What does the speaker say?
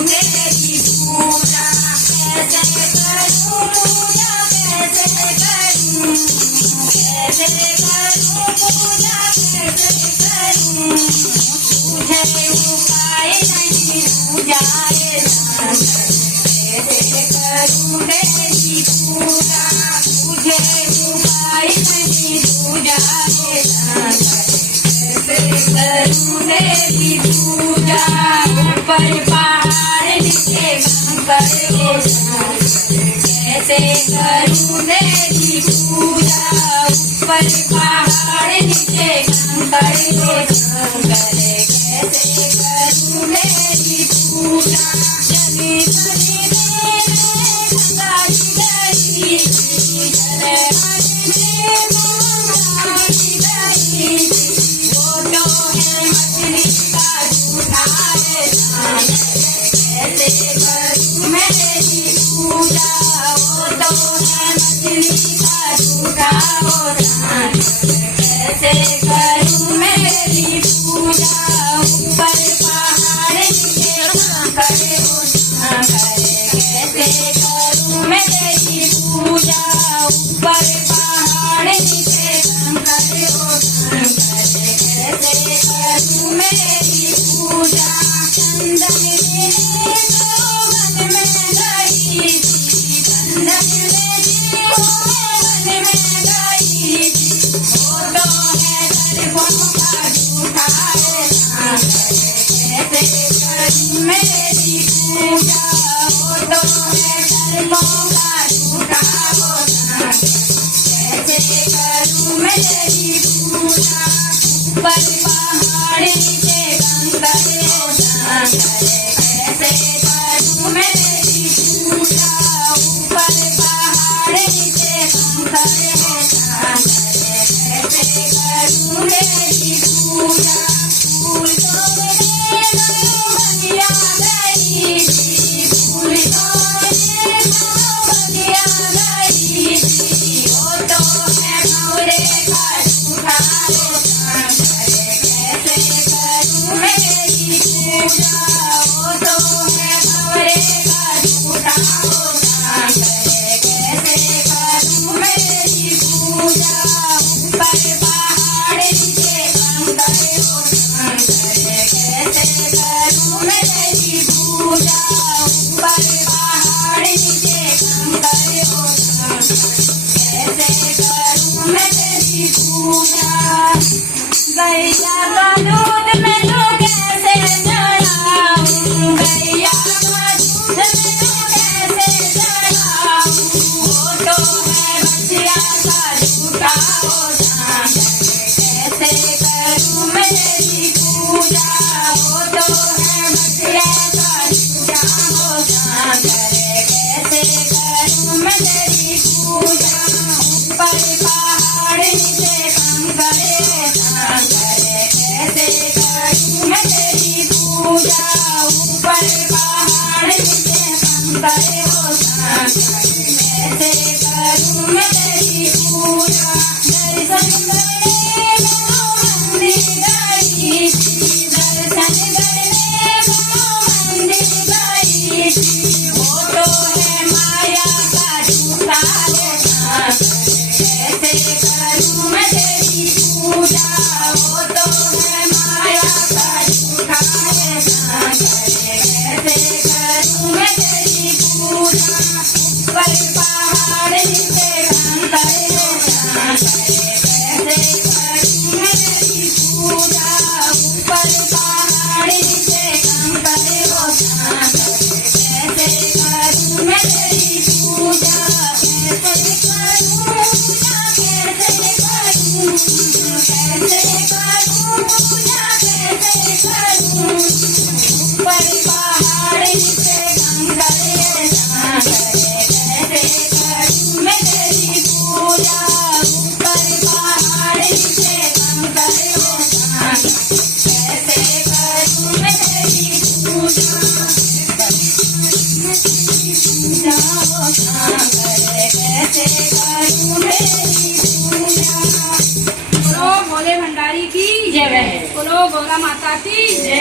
करूं मेरी पूजा, कैसे करूं पूजा, कैसे करूं, कैसे करूं पूजा, कैसे करूं, तुझे उपाय नहीं बुझाए शंकर, कैसे करूं मेरी पूजा, तुझे उपाय नहीं बुझाए शंकर, कैसे करूं मेरी पूजा, ऊपर पहाड़ नीचे कंकर हो शंकर, कैसे करूं मेरी पूजा, ऊपर पहाड़ नीचे कंकर हो शंकर, कैसे करूं मेरी पूजा, जली गली में गंगाई गई, जले में गंगाई गई, वो तो है मछली का झूठा है शंकर, कैसे करूं मेरी पूजा, वो तो है मछली का झूठा हो शंकर, कैसे करूं मेरी पूजा, ऊपर पहाड़ नीचे कंकर हो शंकर, कैसे करूं मेरी पूजा, ऊपर पहाड़ नीचे कंकर हो शंकर, कैसे करूं मेरी पूजा, चंदन मेरे वन में गई, चंदन मेरे वन में गई, वो तो है दर्पण का झूठा है शंकर, कैसे करूं मेरी पूजा, वो तो है दर्पण का झूठा हो शंकर, कैसे करूं मेरी पूजा, ऊपर पहाड़ नीचे कंकर हो शंकर, कैसे करूं मेरी पूजा, ऊपर पहाड़ नीचे कंकर हो शंकर, कैसे करूं मेरी पूजा, फूल तोड़ने बनिया गई, फूल तोड़ने बनिया गई, वो तो है मोरे का झूठा हो शंकर, कैसे करूं मेरी पूजा, वो तो है मोरे का झूठा हो शंकर, कैसे करूं मेरी पूजा, ऊपर पहाड़ नीचे कंकर हो शंकर, कैसे करूं मेरी पूजा, ऊपर पहाड़ नीचे कंकर हो शंकर, कैसे करूं मेरी पूजा, गैया का दूध में तो कैसे चढ़ाऊं, गैया का दूध में तो कैसे चढ़ाऊं, वो तो है बछिया का झूठा हो शंकर, कैसे करूं मेरी पूजा, वो तो है बछिया का झूठा हो शंकर, कैसे करूं मेरी पूजा, ऊपर पहाड़ नीचे कंकर हो शंकर, कैसे करूं मेरी पूजा, ऊपर पहाड़ नीचे कंकर हो शंकर, कैसे करूं मेरी पूजा, दर्शन करने मंदिर गई, दर्शन करने मंदिर गई, वो तो है माया का झूठा हो शंकर, कैसे करूं मेरी पूजा, वो तो है माया का झूठा है शंकर, कैसे करूं मेरी पूजा, ऊपर पहाड़ नीचे कंकर हो शंकर, कैसे करूं मेरी पूजा, ऊपर पहाड़ नीचे कंकर हो शंकर, कैसे करूं मेरी पूजा, कैसे करूं पूजा, कैसे करूं, कैसे करूं पूजा, कैसे करूं, ऊपर पहाड़ नीचे कंकर हो शंकर, कैसे करूं मेरी पूजा, ऊपर पहाड़ नीचे कंकर हो शंकर, कैसे करूं मेरी पूजा, कैसे करूं मेरी पूजा। बोलो भोले भंडारी की जय, बोलो गौरा माता की जय।